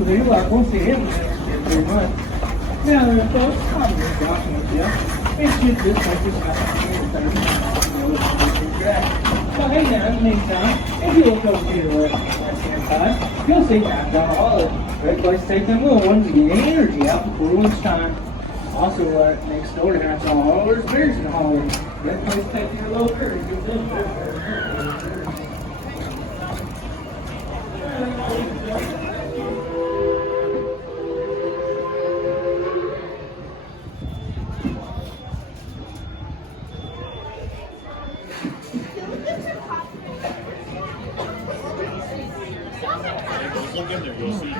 so they won't see him in 3 months. Now, they're both probably watching with you. It's just this like this So, hey, now, in the meantime, if you look over to the left-hand side, you'll see that down all the great place to take them little ones to get energy out before lunchtime. Also, next door to have all there's bears in the hallway. Great place to take your little bears. Look in there, you'll see.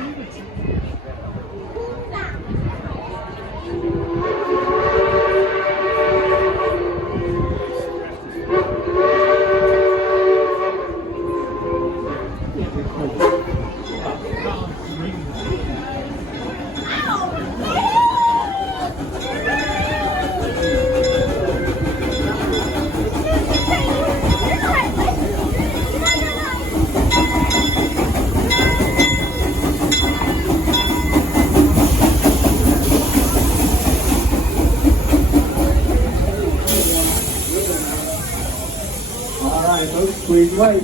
Please wait.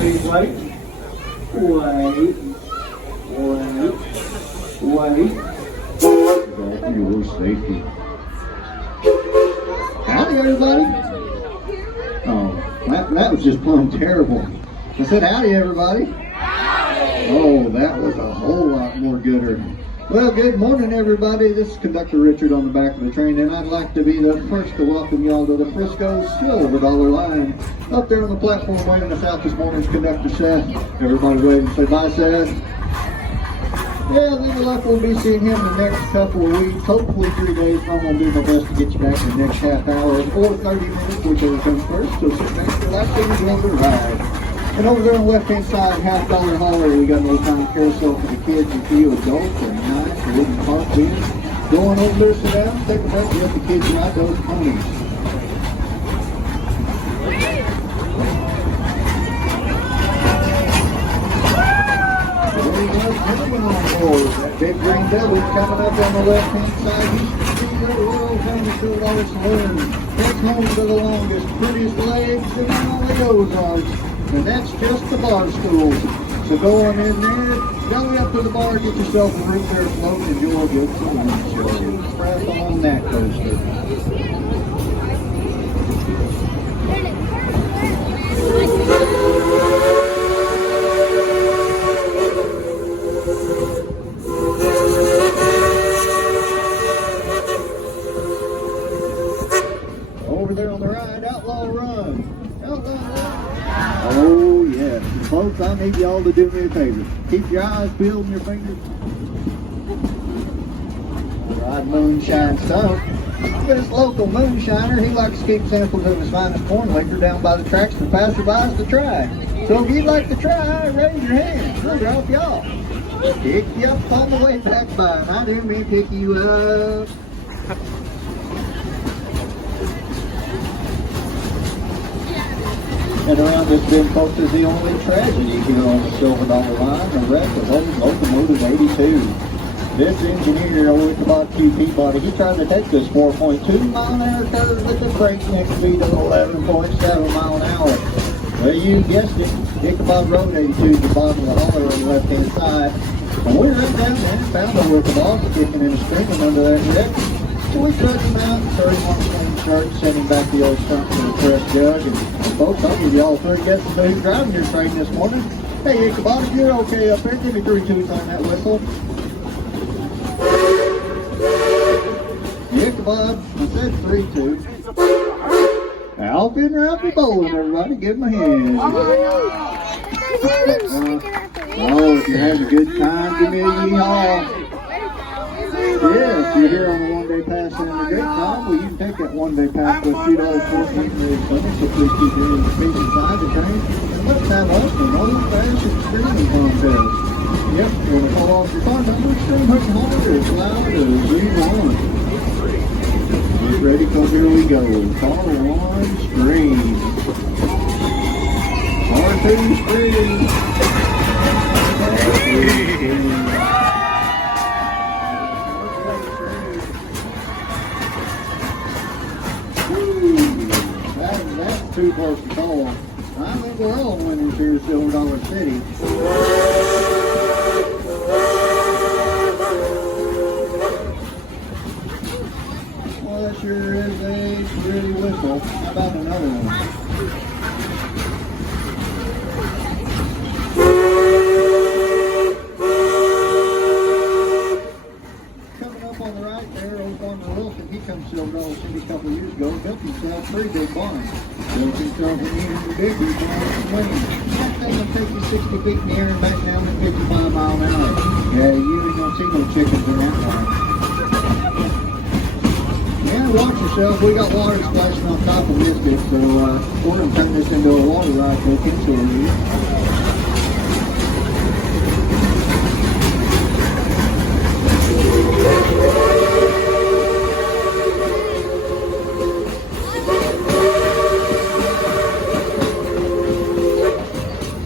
Please wait. Wait. Back your safety. Howdy, everybody. Oh, that was just plumb terrible. I said howdy, everybody. Oh, that was a whole lot more gooder. Well, good morning, everybody. This is Conductor Richard on the back of the train, and I'd like to be the first to welcome y'all to the Frisco Silver Dollar Line. Up there on the platform waiting us out this morning's Conductor Seth. Everybody wave and say bye, Seth. Yeah, we would like we'll be seeing him the next couple of weeks, hopefully 3 days. I'm going to do my best to get you back in the next half hour or 30 minutes, whichever comes first. So sit back, relax, and enjoy the ride. And over there on the left-hand side, $50 hauler, we got a little time carousel for the kids and few adults, and nice wooden park bench. Going over there, sit down, take a break, let the kids ride those ponies. Coming on board, that big green devil's coming up on the left-hand side. He's the world famous $2 saloon. That's home to the longest, prettiest legs, and all the Ozarks. And that's just the bar stools. So go on in there, belly up to the bar, get yourself a root beer float, and enjoy a good saloon show. Strap on that coaster. Over there on the right, Outlaw Run. Outlaw Run. Oh, yes. And folks, I need y'all to do me a favor. Keep your eyes peeled and your fingers. Right, moonshine stuff. This local moonshiner, he likes to keep samples of his finest corn liquor down by the tracks for passerbys to try. So if you'd like to try, raise your hand. We'll drop y'all. Pick you up on the way back by. And I do mean pick you up. And around this bend, folks, is the only tragedy here on the Silver Dollar Line, the wreck of old locomotive 82. This engineer over at the Bob Q Peabody, he tried to take this 4.2-mile-an-hour curve with the breakneck speed of 11.7 mile an hour. Well, you guessed it, Ichabod Road 82 is the bottom of the hauler on the left-hand side. And we ran down there and found over at the boss kicking and screaming under that wreck. So we took him out and 31 clean shirt, sent him back the old trunk to the press jug. And folks, I'll give you all 3 guesses who's driving your train this morning. Hey, Ichabod, if you're okay up there, give me 3 toots on that whistle. Ichabod, I said 3 toots. Alvin and Ralphie Bowling, everybody, give him a hand. Oh, if you're having a good time, give me a yeehaw. Yeah, if you're here on a one-day pass and a great time, well, you can take that one-day pass with $2.14 Sunday, so please keep your feet inside the train. And let's have us an old-fashioned screaming contest. Yep, you want to call off your phone number, scream hard as loud as we want. Get ready, because here we go. Call 1, scream. R2, scream. That's too close to call. I think we're all winners here at Silver Dollar City. Well, that sure is a pretty whistle. How about another one? Silver Dollar City a couple of years ago, built himself a pretty big barn. Built himself an even bigger barn winning. That thing will take you 60 feet in the air and back down at 55 miles an hour. Yeah, you ain't gonna see no chickens in that barn. Yeah, watch yourself. We got water splashing on top of this bit, so we're gonna turn this into a water ride for the kids here.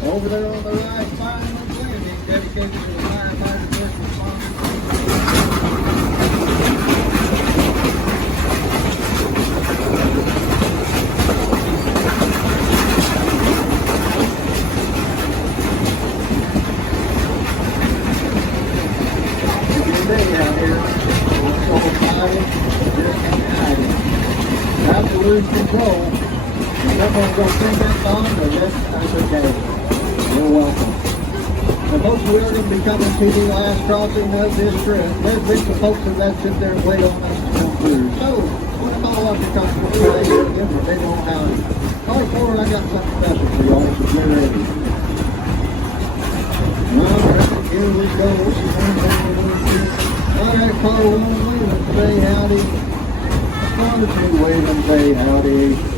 Over there on the right, fireman's landing, dedicated to the firefighter first responders. Good day out here. It's so exciting, just hiding. Not to lose control. Someone's going to send that on, but that's okay. You're welcome. Now, folks, we are going to be coming to the last crossing of this trip. There's been some folks that sit there and wait on us to come through. So, we're going to call up the customer today and give them a big old howdy. All right, forward, I got something special for y'all, so get ready. All right, here we go. All right, car one, wave and say howdy. Car two, wave and say howdy.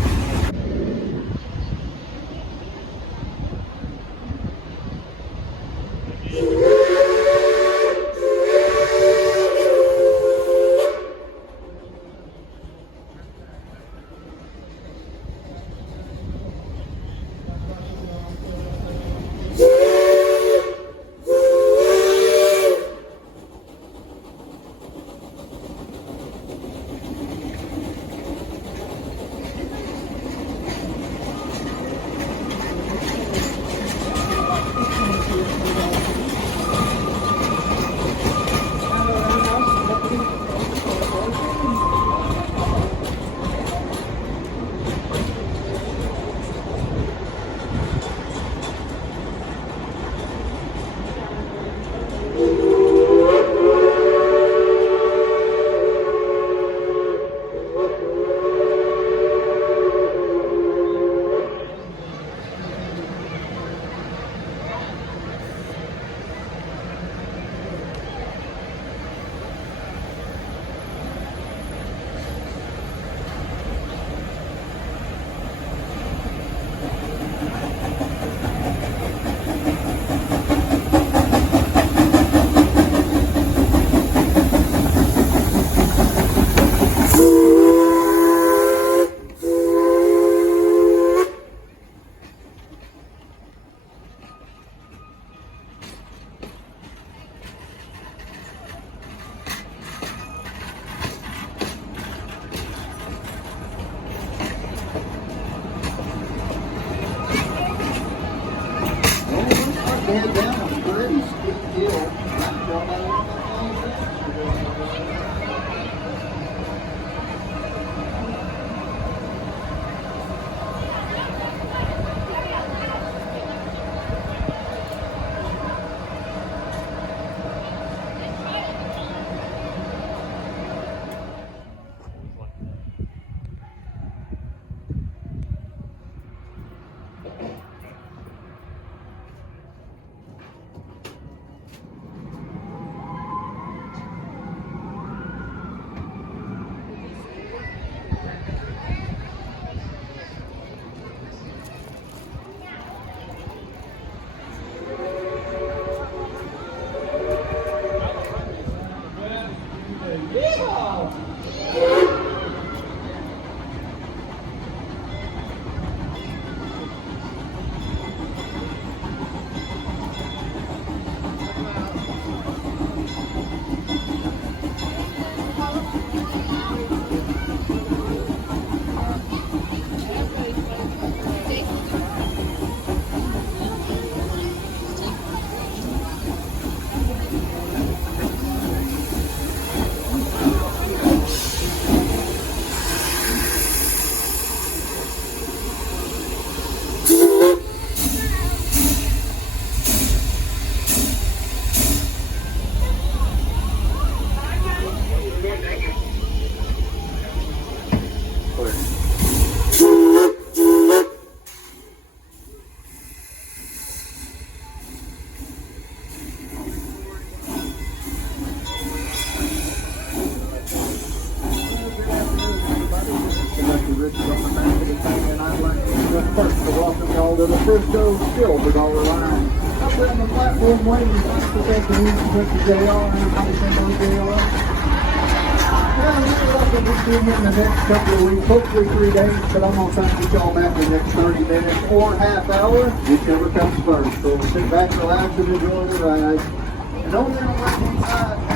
Head down a pretty steep hill. Road still with all the lines. Up there on the platform waiting for that community with the JR and how to send those JR. Yeah, we're up to be seeing in the next couple of weeks, hopefully 3 days, but I'm going to try to get y'all back in the next 30 minutes or half hour, whichever comes first. So sit back, relax, and enjoy the ride. And over there on the right hand side,